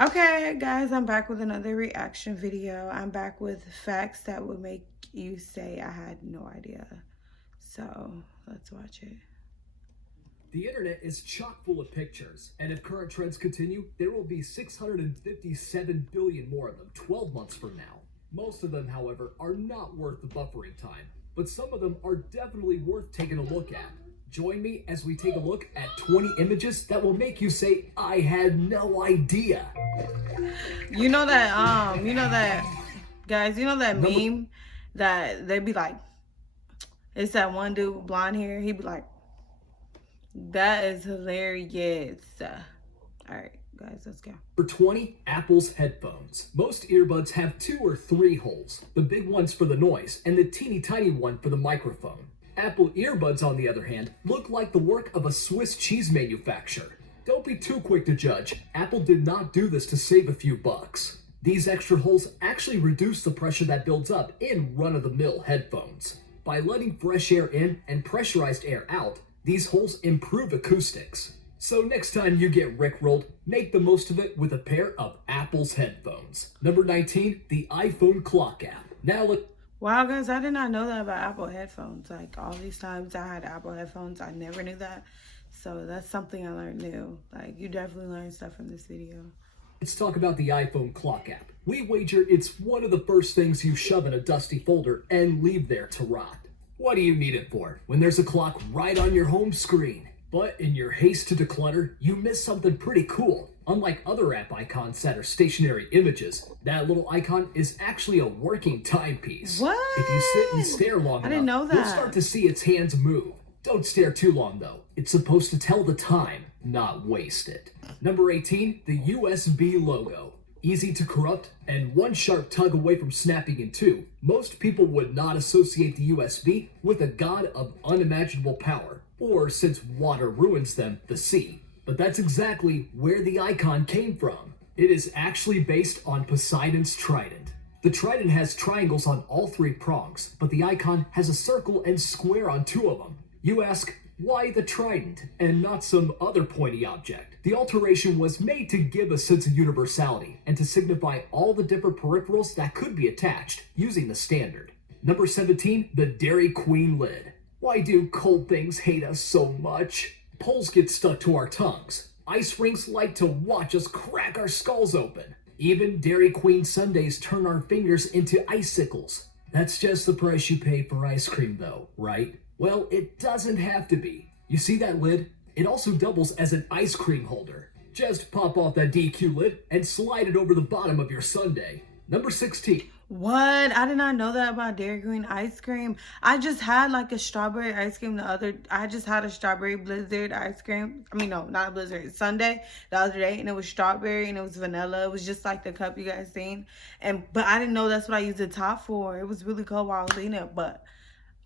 Okay, guys, I'm back with another reaction video. I'm back with facts that would make you say I had no idea. So let's watch it. The internet is chock full of pictures, and if current trends continue, there will be 657 billion more of them 12 months from now. Most of them, however, are not worth the buffering time, but some of them are definitely worth taking a look at. Join me as we take a look at 20 images that will make you say, I had no idea. Guys, meme that they be like, it's that one dude with blonde hair. He be like, that is hilarious. All right, guys, let's go. For 20, Apple's headphones. Most earbuds have 2 or 3 holes, the big ones for the noise and the teeny tiny one for the microphone. Apple earbuds, on the other hand, look like the work of a Swiss cheese manufacturer. Don't be too quick to judge. Apple did not do this to save a few bucks. These extra holes actually reduce the pressure that builds up in run-of-the-mill headphones. By letting fresh air in and pressurized air out, these holes improve acoustics. So next time you get rickrolled, make the most of it with a pair of Apple's headphones. Number 19, the iPhone Clock app. Now look. Wow, guys, I did not know that about Apple headphones. Like, all these times I had Apple headphones, I never knew that. So that's something I learned new. Like, you definitely learned stuff from this video. Let's talk about the iPhone Clock app. We wager it's one of the first things you shove in a dusty folder and leave there to rot. What do you need it for when there's a clock right on your home screen? But in your haste to declutter, you miss something pretty cool. Unlike other app icons that are stationary images, that little icon is actually a working timepiece. What? If you sit and stare long I didn't know enough, that. you'll start to see its hands move. Don't stare too long though. It's supposed to tell the time, not waste it. Number 18, the USB logo. Easy to corrupt and one sharp tug away from snapping in two. Most people would not associate the USB with a god of unimaginable power, or since water ruins them, the sea. But that's exactly where the icon came from. It is actually based on Poseidon's trident. The trident has triangles on all 3 prongs, but the icon has a circle and square on 2 of them. You ask, why the trident and not some other pointy object? The alteration was made to give a sense of universality and to signify all the different peripherals that could be attached using the standard. Number 17, the Dairy Queen lid. Why do cold things hate us so much? Poles get stuck to our tongues. Ice rinks like to watch us crack our skulls open. Even Dairy Queen sundaes turn our fingers into icicles. That's just the price you pay for ice cream though, right? Well, it doesn't have to be. You see that lid? It also doubles as an ice cream holder. Just pop off that DQ lid and slide it over the bottom of your sundae. Number 16. What? I did not know that about Dairy Queen ice cream. I just had like a strawberry ice cream I just had a strawberry blizzard ice cream. I mean, no, not a blizzard, sundae the other day, and it was strawberry and it was vanilla. It was just like the cup you guys seen. But I didn't know that's what I used the top for. It was really cold while I was eating it, but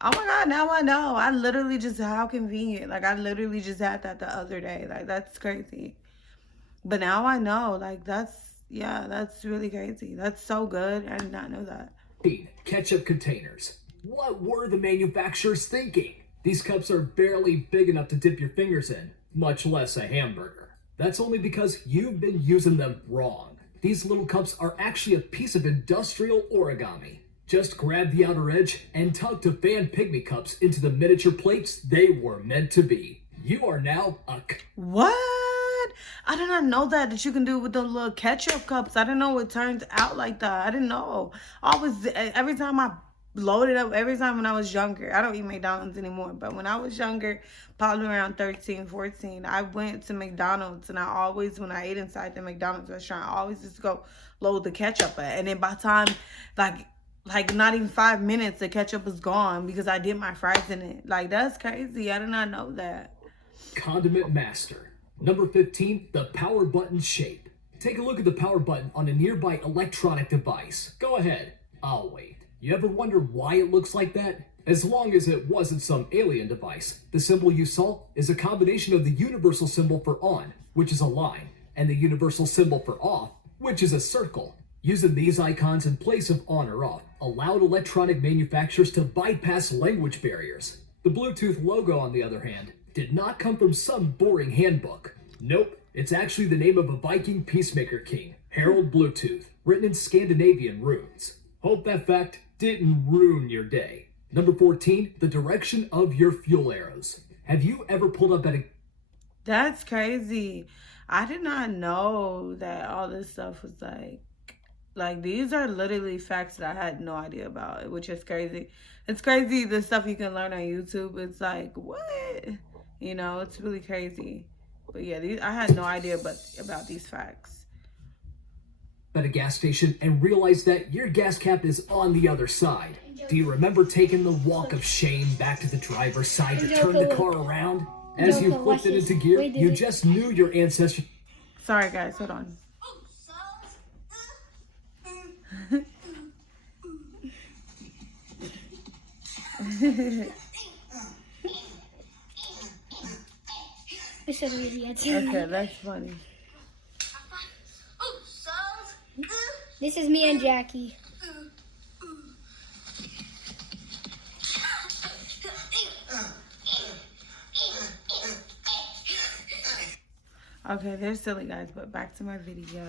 oh my God, now I know. I literally just, how convenient. Like, I literally just had that the other day. Like, that's crazy. But now I know. Like, that's really crazy. That's so good. I did not know that. Ketchup containers. What were the manufacturers thinking? These cups are barely big enough to dip your fingers in, much less a hamburger. That's only because you've been using them wrong. These little cups are actually a piece of industrial origami. Just grab the outer edge and tug to fan pygmy cups into the miniature plates they were meant to be. You are now a... What? I did not know that you can do it with the little ketchup cups. I didn't know it turns out like that. I didn't know. Every time I loaded up, every time when I was younger, I don't eat McDonald's anymore, but when I was younger, probably around 13, 14, I went to McDonald's, and I always, when I ate inside the McDonald's restaurant, I always just go load the ketchup. And then by the time, like not even 5 minutes, the ketchup was gone because I did my fries in it. Like, that's crazy. I did not know that. Condiment master. Number 15, the power button shape. Take a look at the power button on a nearby electronic device. Go ahead. I'll wait. You ever wonder why it looks like that? As long as it wasn't some alien device, the symbol you saw is a combination of the universal symbol for on, which is a line, and the universal symbol for off, which is a circle. Using these icons in place of on or off allowed electronic manufacturers to bypass language barriers. The Bluetooth logo, on the other hand, did not come from some boring handbook. Nope, it's actually the name of a Viking peacemaker king, Herald Bluetooth, written in Scandinavian runes. Hope that fact didn't ruin your day. Number 14, the direction of your fuel arrows. Have you ever pulled up at a... That's crazy. I did not know that all this stuff was like these are literally facts that I had no idea about, which is crazy. It's crazy the stuff you can learn on YouTube. It's like, what? You know, it's really crazy. But yeah, I had no idea about these facts. At a gas station and realize that your gas cap is on the other side. Do you remember taking the walk of shame back to the driver's side to turn the car around? As you flipped it into gear, you just knew your ancestors... Sorry guys, hold on. Okay, that's funny. This is me and Jackie. Okay, they're silly guys, but back to my video.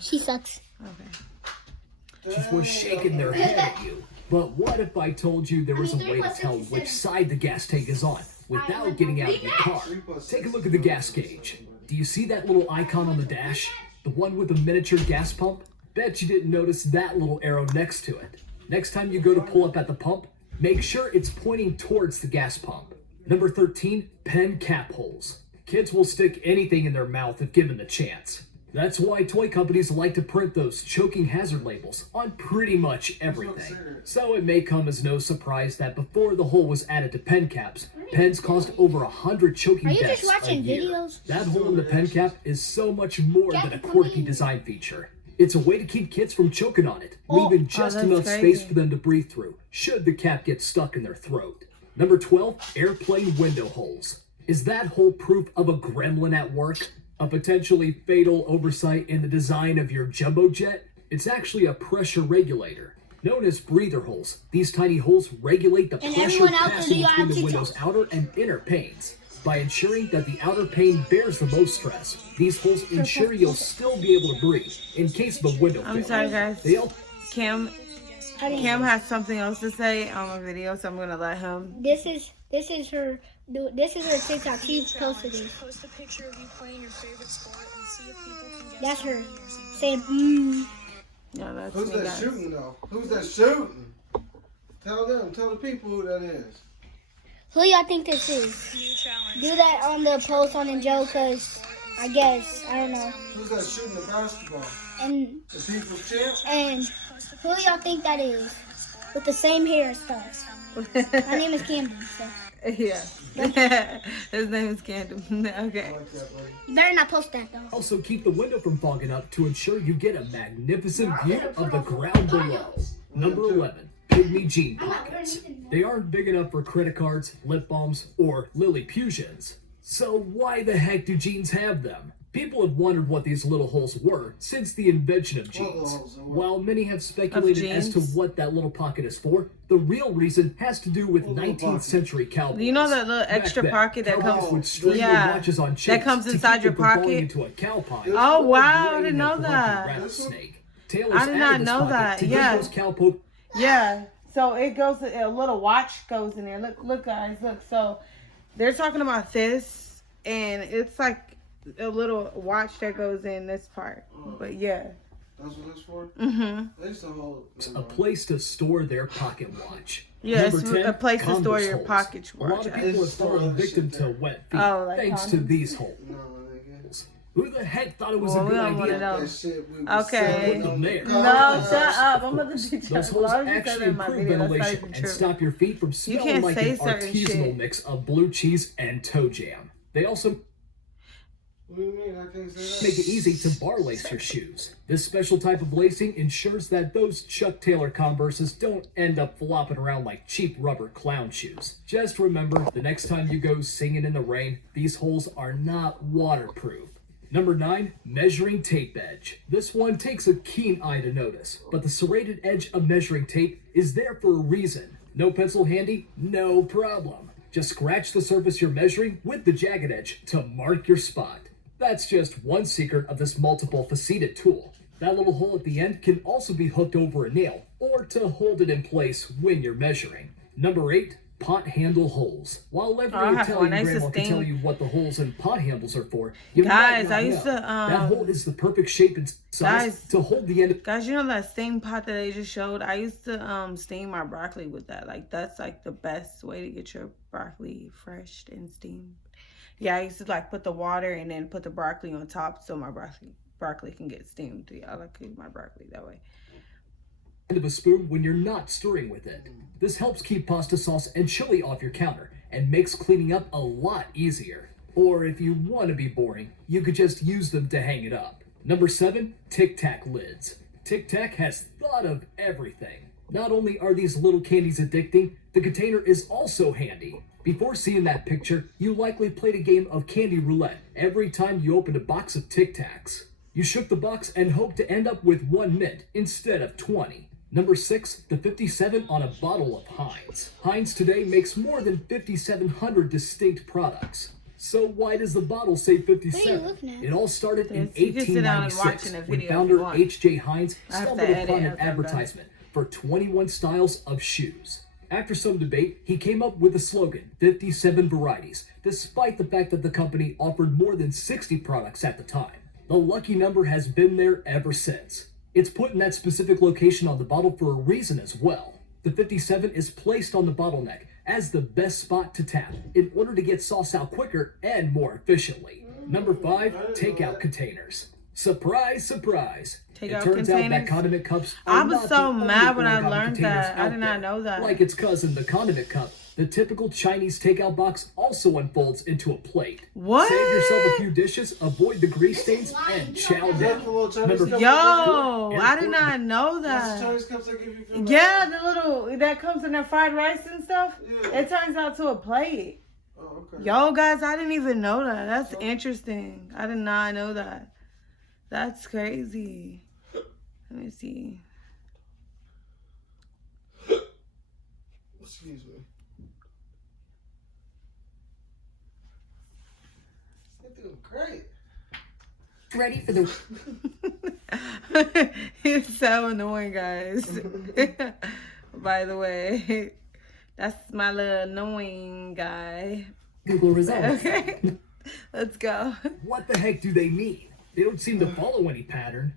She sucks. Okay. Just was shaking their head at you. But what if I told you there was a way to tell which side the gas tank is on without getting out of your car? Take a look at the gas gauge. Do you see that little icon on the dash? The one with the miniature gas pump? Bet you didn't notice that little arrow next to it. Next time you go to pull up at the pump, make sure it's pointing towards the gas pump. Number 13, pen cap holes. Kids will stick anything in their mouth if given the chance. That's why toy companies like to print those choking hazard labels on pretty much everything. So it may come as no surprise that before the hole was added to pen caps, pens caused over 100 choking deaths a year. Videos? That hole in the pen cap is so much more than a quirky design feature. It's a way to keep kids from choking on it, leaving just enough space for them to breathe through, should the cap get stuck in their throat. Number 12, airplane window holes. Is that hole proof of a gremlin at work? A potentially fatal oversight in the design of your jumbo jet? It's actually a pressure regulator. Known as breather holes, these tiny holes regulate the pressure passing between the window's outer and inner panes. By ensuring that the outer pane bears the most stress, these holes ensure you'll still be able to breathe in case of a window failure. I'm sorry guys. Cam has something else to say on my video, so I'm gonna let him. This is her TikTok. She posted it. Post a picture of you playing your favorite sport and see if people can guess. That's her saying, No, that's Who's me, that guys. shooting though? Who's that shooting? Tell the people who that is. Who y'all think this is? New challenge. Do that on the post on Enjoy, cause I guess I don't know. Who's that shooting the basketball? And The people's champ? and who y'all think that is? With the same hair and stuff. My name is Camden. So. Yeah. His name is Camden. Okay. I like that, buddy. You better not post that though. Also, keep the window from fogging up to ensure you get a magnificent view of the ground below. Number 11, pygmy jean pockets. They aren't big enough for credit cards, lip balms, or Lilliputians. So why the heck do jeans have them? People have wondered what these little holes were since the invention of jeans. While many have speculated as to what that little pocket is for, the real reason has to do with 19th century cowboys. You know that little extra Back then, pocket that cowboys comes, would string their yeah, watches on that chains comes to inside keep your it from falling pocket. into a cow pie. Oh wow, I Or didn't know a that. rattlesnake. Taylor's I did not added this know pocket that, to give yeah. those cowpoke Yeah. So it goes, a little watch goes in there. Look guys, look. So they're talking about this, and it's like a little watch that goes in this part. But yeah. That's what it's for? Mhm. They used to hold a place to store their pocket watch. Yeah, Number it's 10, a place to store Converse your holes. pocket A lot watch. of people have fallen victim to wet feet thanks to these holes. No, nigga. Who the heck thought it was Well, a we good don't wanna idea? know. That shit we was Okay. selling Put them there. No, shut up. I'm gonna Those be holes Well, I was just actually saying in my improve video. That's not ventilation even and true. stop your feet from smelling can't like say an certain artisanal shit. mix of blue cheese and toe jam. They also What do you mean? I can't say that. make it easy to bar lace your shoes. This special type of lacing ensures that those Chuck Taylor Converses don't end up flopping around like cheap rubber clown shoes. Just remember, the next time you go singing in the rain, these holes are not waterproof. Number 9, measuring tape edge. This one takes a keen eye to notice, but the serrated edge of measuring tape is there for a reason. No pencil handy? No problem. Just scratch the surface you're measuring with the jagged edge to mark your spot. That's just one secret of this multiple faceted tool. That little hole at the end can also be hooked over a nail or to hold it in place when you're measuring. Number 8, pot handle holes. While every I have one. Italian I used to grandma can steam- tell you what the holes in pot handles are for, you Guys, might not I used know. to, that hole is the perfect shape and size guys- to hold the end of Guys, you know that steam pot that they just showed? I used to steam my broccoli with that. Like, that's like the best way to get your broccoli fresh and steamed. Yeah, I used to like put the water and then put the broccoli on top so my broccoli can get steamed. Yeah, I like to eat my broccoli that way. of a spoon when you're not stirring with it. This helps keep pasta sauce and chili off your counter and makes cleaning up a lot easier. Or if you want to be boring, you could just use them to hang it up. Number 7, Tic Tac lids. Tic Tac has thought of everything. Not only are these little candies addicting, the container is also handy. Before seeing that picture, you likely played a game of candy roulette every time you opened a box of Tic Tacs. You shook the box and hoped to end up with 1 mint instead of 20. Number 6, the 57 on a bottle of Heinz. Heinz today makes more than 5,700 distinct products. So why does the bottle say 57? looking at? It all started in Yes, you can sit down and watch 1896 in a when video if founder you want. H.J. Heinz I have to stumbled edit upon an after I'm done. advertisement for 21 styles of shoes. After some debate, he came up with the slogan, 57 varieties, despite the fact that the company offered more than 60 products at the time. The lucky number has been there ever since. It's put in that specific location on the bottle for a reason as well. The 57 is placed on the bottleneck as the best spot to tap in order to get sauce out quicker and more efficiently. Number 5, takeout containers. Surprise, surprise. Takeout It turns out that containers? condiment cups I are was not so the only mad when I origami learned containers that. I out did not there. know that. Like its cousin, the condiment cup, the typical Chinese takeout box also unfolds into a plate. What? Save yourself a few dishes, avoid the grease stains, and chow Is that down. the little Chinese Number cup? Yo, Yeah, I did not know That's the that. Chinese cups they give you from the- Yeah, the little that comes in the fried rice and stuff. Yeah. It turns out to a plate. Oh, okay. Yo, guys, I didn't even know that. That's interesting. I did not know that. That's crazy. Let me see. Excuse me. You're doing great. Ready for the It's so annoying, guys. By the way, that's my little annoying guy. Google results. Okay, let's go. What the heck do they mean? They don't seem to follow any pattern.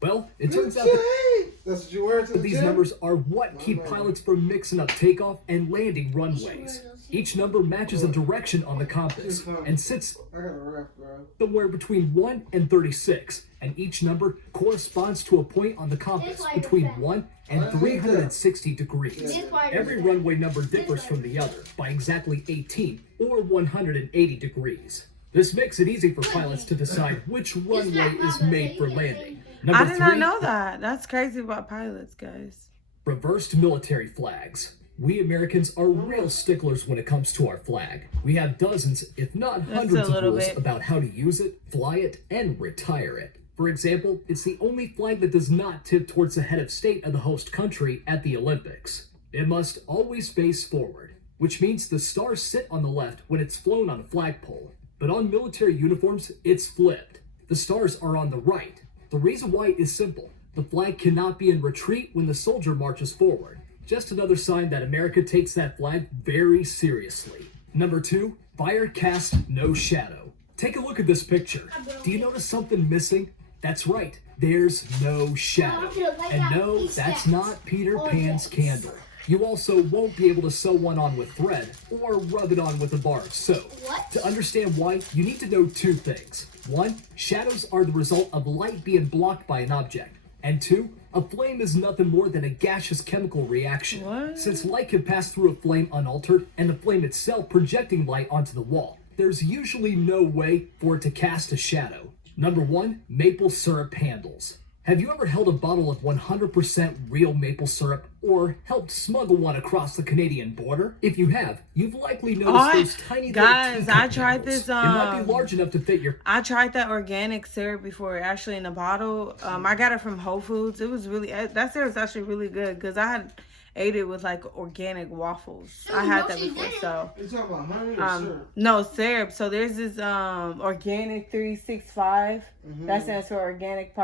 Well, it turns out that Hey, that's what you wear to the these gym? numbers are what keep pilots from mixing up takeoff and landing runways. Each number matches a direction on the compass and sits I got a ref, bro. somewhere between 1 and 36, and each number corresponds to a point on the compass between 1 and 360 degrees. Every runway number differs from the other by exactly 18 or 180 degrees. This makes it easy for pilots to decide which runway is made for landing. Number I did not 3, know that. That's crazy about pilots, guys. reversed military flags. We Americans are real sticklers when it comes to our flag. We have dozens, if not hundreds a of little rules bit. about how to use it, fly it, and retire it. For example, it's the only flag that does not tip towards the head of state of the host country at the Olympics. It must always face forward, which means the stars sit on the left when it's flown on a flagpole. But on military uniforms, it's flipped. The stars are on the right. The reason why is simple. The flag cannot be in retreat when the soldier marches forward. Just another sign that America takes that flag very seriously. Number 2, fire cast no shadow. Take a look at this picture. Do you notice something missing? That's right, there's no shadow. And no, that's not Peter Pan's candle. You also won't be able to sew one on with thread or rub it on with a bar of soap. What? To understand why, you need to know 2 things. 1, shadows are the result of light being blocked by an object. And 2, a flame is nothing more than a gaseous chemical reaction. What? Since light can pass through a flame unaltered and the flame itself projecting light onto the wall, there's usually no way for it to cast a shadow. Number 1, maple syrup handles. Have you ever held a bottle of 100% real maple syrup or helped smuggle one across the Canadian border? If you have, you've likely noticed those tiny guys, little I teacup tried handles. this, It might be large enough to fit your I tried that organic syrup before, actually in a bottle. I got it from Whole Foods. It was really, that syrup is actually really good because I had ate it with like organic waffles. I no, had that she before, didn't. so. You talking about honey or syrup? No, syrup. So there's this organic 365. That stands for organic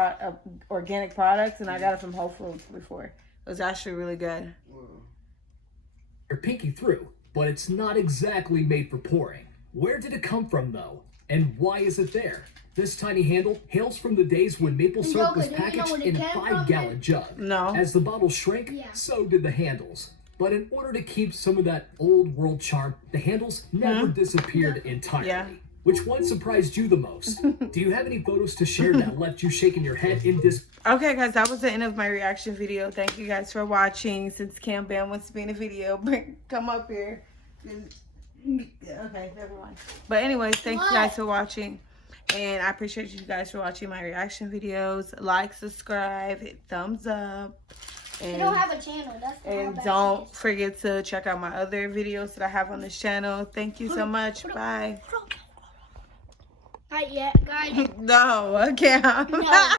products, and I got it from Whole Foods before. It was actually really good. Your pinky through, but it's not exactly made for pouring. Where did it come from though? And why is it there? This tiny handle hails from the days when maple syrup was Joker, do you know packaged where it in a came from, 5-gallon jug. No. As the bottles shrank, Yeah. so did the handles. But in order to keep some of that old world charm, the handles never disappeared entirely. Yeah. Which one surprised you the most? Do you have any photos to share that left you shaking your head in disbelief? Okay, guys, that was the end of my reaction video. Thank you guys for watching. Since Cam Bam wants to be in a video, come up here. Okay, never mind. But anyways, thank you guys for watching. And I appreciate you guys for watching my reaction videos. Like, subscribe, hit thumbs up. You And, don't have a channel. That's how and bad don't she is. forget to check out my other videos that I have on this channel. Thank you so much. Bye. Not yet, guys. No, I can't. No.